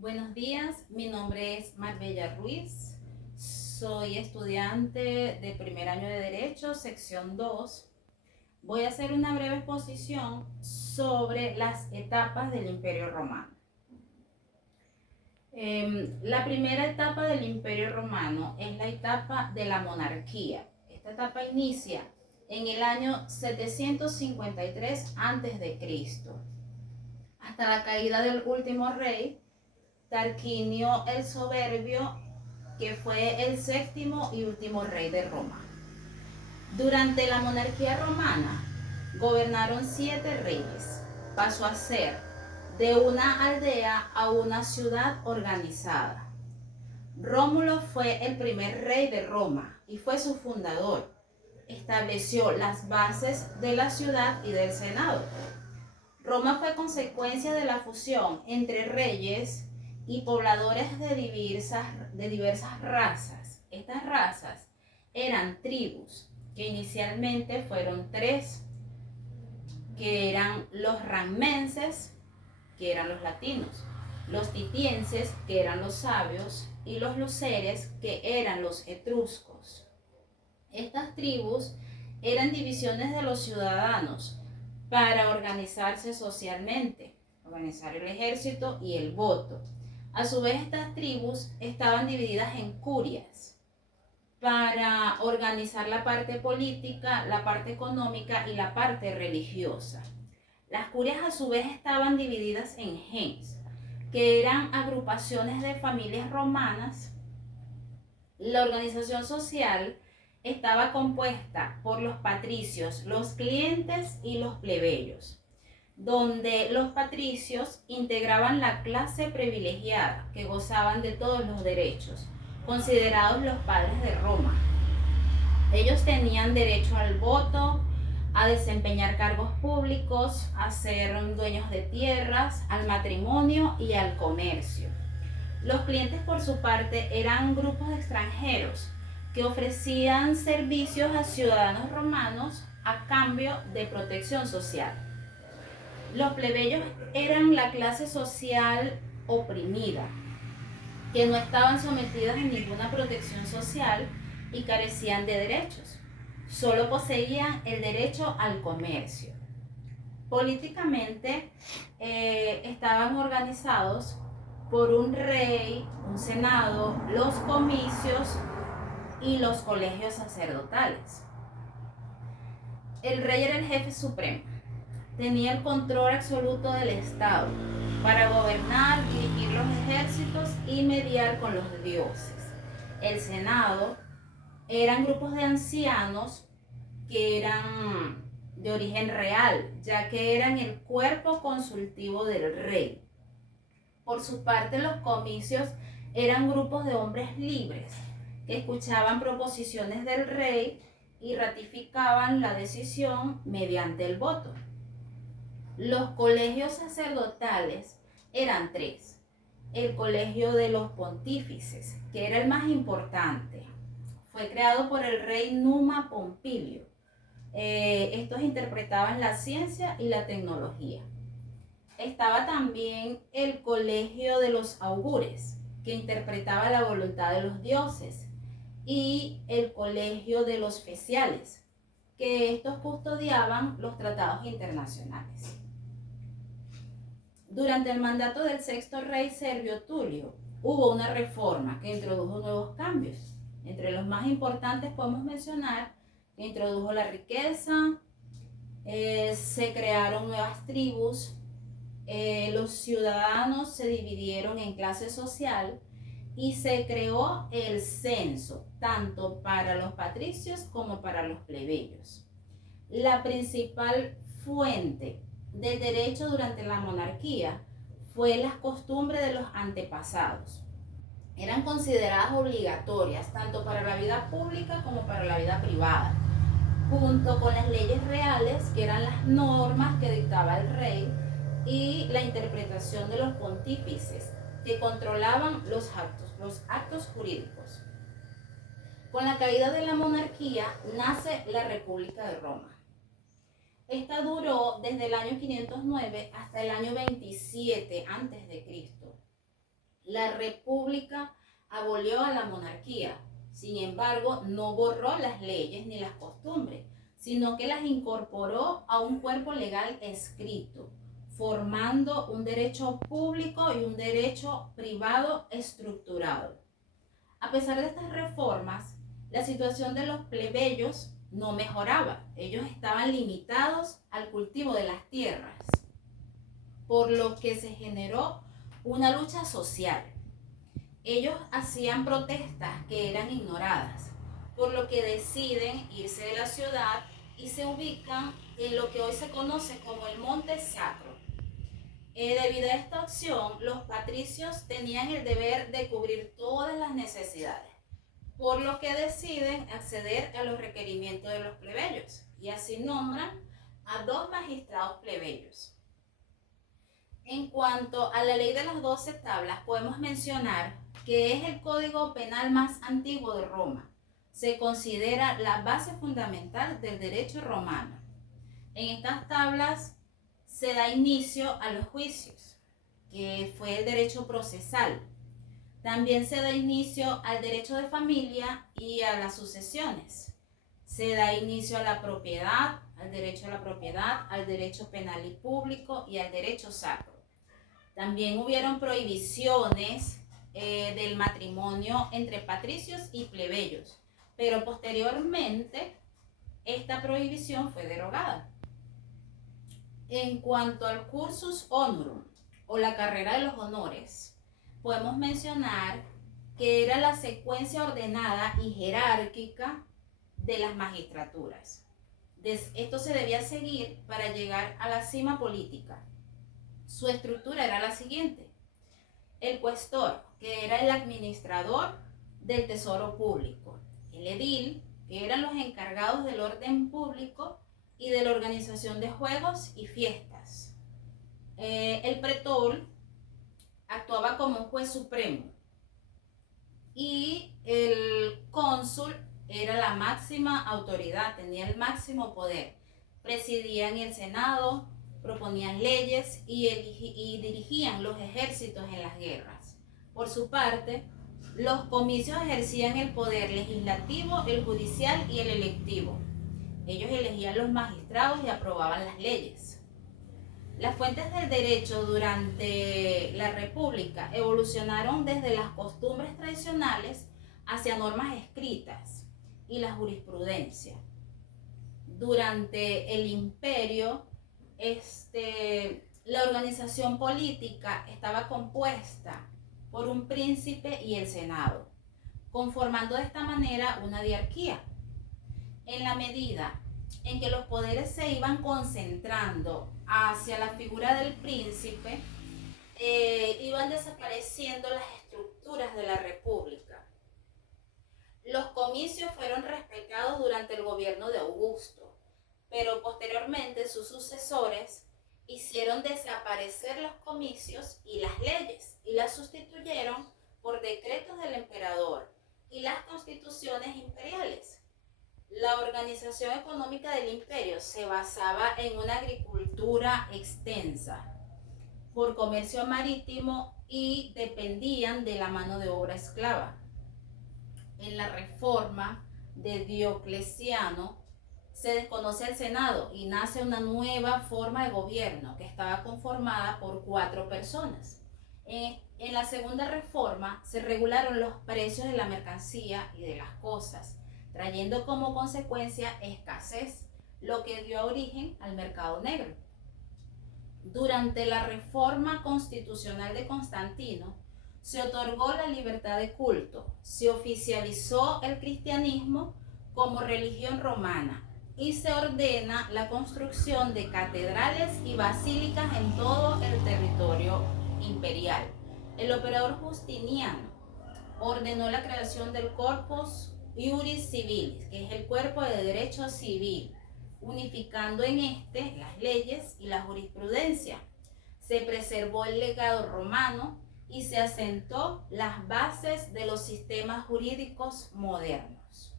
Buenos días, mi nombre es Marbella Ruiz, soy estudiante de primer año de Derecho, sección 2. Voy a hacer una breve exposición sobre las etapas del Imperio Romano. La primera etapa del Imperio Romano es la etapa de la monarquía. Esta etapa inicia en el año 753 a.C. hasta la caída del último rey, Tarquinio el Soberbio, que fue el séptimo y último rey de Roma. Durante la monarquía romana gobernaron 7 reyes. Pasó a ser de una aldea a una ciudad organizada. Rómulo fue el primer rey de Roma y fue su fundador. Estableció las bases de la ciudad y del Senado. Roma fue consecuencia de la fusión entre reyes y pobladores de diversas razas. Estas razas eran tribus, que inicialmente fueron 3, que eran los rammenses, que eran los latinos, los titienses, que eran los sabios, y los luceres, que eran los etruscos. Estas tribus eran divisiones de los ciudadanos para organizarse socialmente, organizar el ejército y el voto. A su vez, estas tribus estaban divididas en curias para organizar la parte política, la parte económica y la parte religiosa. Las curias a su vez estaban divididas en gens, que eran agrupaciones de familias romanas. La organización social estaba compuesta por los patricios, los clientes y los plebeyos, donde los patricios integraban la clase privilegiada que gozaban de todos los derechos, considerados los padres de Roma. Ellos tenían derecho al voto, a desempeñar cargos públicos, a ser dueños de tierras, al matrimonio y al comercio. Los clientes, por su parte, eran grupos de extranjeros que ofrecían servicios a ciudadanos romanos a cambio de protección social. Los plebeyos eran la clase social oprimida, que no estaban sometidos a ninguna protección social y carecían de derechos. Solo poseían el derecho al comercio. Políticamente estaban organizados por un rey, un senado, los comicios y los colegios sacerdotales. El rey era el jefe supremo, tenía el control absoluto del Estado para gobernar, dirigir los ejércitos y mediar con los dioses. El Senado eran grupos de ancianos que eran de origen real, ya que eran el cuerpo consultivo del rey. Por su parte, los comicios eran grupos de hombres libres que escuchaban proposiciones del rey y ratificaban la decisión mediante el voto. Los colegios sacerdotales eran 3. El colegio de los pontífices, que era el más importante, fue creado por el rey Numa Pompilio. Estos interpretaban la ciencia y la tecnología. Estaba también el colegio de los augures, que interpretaba la voluntad de los dioses, y el colegio de los feciales, que estos custodiaban los tratados internacionales. Durante el mandato del sexto rey Servio Tulio, hubo una reforma que introdujo nuevos cambios. Entre los más importantes podemos mencionar que introdujo la riqueza, se crearon nuevas tribus, los ciudadanos se dividieron en clase social y se creó el censo, tanto para los patricios como para los plebeyos. La principal fuente del derecho durante la monarquía fue las costumbres de los antepasados. Eran consideradas obligatorias tanto para la vida pública como para la vida privada, junto con las leyes reales, que eran las normas que dictaba el rey, y la interpretación de los pontífices, que controlaban los actos jurídicos. Con la caída de la monarquía nace la República de Roma. Esta duró desde el año 509 hasta el año 27 a.C. La república abolió a la monarquía. Sin embargo, no borró las leyes ni las costumbres, sino que las incorporó a un cuerpo legal escrito, formando un derecho público y un derecho privado estructurado. A pesar de estas reformas, la situación de los plebeyos no mejoraba. Ellos estaban limitados al cultivo de las tierras, por lo que se generó una lucha social. Ellos hacían protestas que eran ignoradas, por lo que deciden irse de la ciudad y se ubican en lo que hoy se conoce como el Monte Sacro. Debido a esta opción, los patricios tenían el deber de cubrir todas las necesidades, por lo que deciden acceder a los requerimientos de los plebeyos y así nombran a 2 magistrados plebeyos. En cuanto a la ley de las 12 tablas, podemos mencionar que es el código penal más antiguo de Roma. Se considera la base fundamental del derecho romano. En estas tablas se da inicio a los juicios, que fue el derecho procesal. También se da inicio al derecho de familia y a las sucesiones. Se da inicio a la propiedad, al derecho a la propiedad, al derecho penal y público y al derecho sacro. También hubieron prohibiciones del matrimonio entre patricios y plebeyos, pero posteriormente esta prohibición fue derogada. En cuanto al cursus honorum o la carrera de los honores, podemos mencionar que era la secuencia ordenada y jerárquica de las magistraturas. Esto se debía seguir para llegar a la cima política. Su estructura era la siguiente: el cuestor, que era el administrador del tesoro público; el edil, que eran los encargados del orden público y de la organización de juegos y fiestas; el pretor actuaba como un juez supremo y el cónsul era la máxima autoridad, tenía el máximo poder. Presidían el Senado, proponían leyes y dirigían los ejércitos en las guerras. Por su parte, los comicios ejercían el poder legislativo, el judicial y el electivo. Ellos elegían los magistrados y aprobaban las leyes. Las fuentes del derecho durante la República evolucionaron desde las costumbres tradicionales hacia normas escritas y la jurisprudencia. Durante el imperio, la organización política estaba compuesta por un príncipe y el senado, conformando de esta manera una diarquía. En la medida en que los poderes se iban concentrando hacia la figura del príncipe, iban desapareciendo las estructuras de la república. Los comicios fueron respetados durante el gobierno de Augusto, pero posteriormente sus sucesores hicieron desaparecer los comicios y las leyes y las sustituyeron por decretos del emperador y las constituciones imperiales. La organización económica del imperio se basaba en una agricultura extensa, por comercio marítimo, y dependían de la mano de obra esclava. En la reforma de Diocleciano se desconoce el Senado y nace una nueva forma de gobierno que estaba conformada por 4 personas. En la segunda reforma se regularon los precios de la mercancía y de las cosas, trayendo como consecuencia escasez, lo que dio origen al mercado negro. Durante la reforma constitucional de Constantino, se otorgó la libertad de culto, se oficializó el cristianismo como religión romana y se ordena la construcción de catedrales y basílicas en todo el territorio imperial. El emperador Justiniano ordenó la creación del Corpus Iuris Civilis, que es el cuerpo de derecho civil, unificando en este las leyes y la jurisprudencia. Se preservó el legado romano y se asentó las bases de los sistemas jurídicos modernos.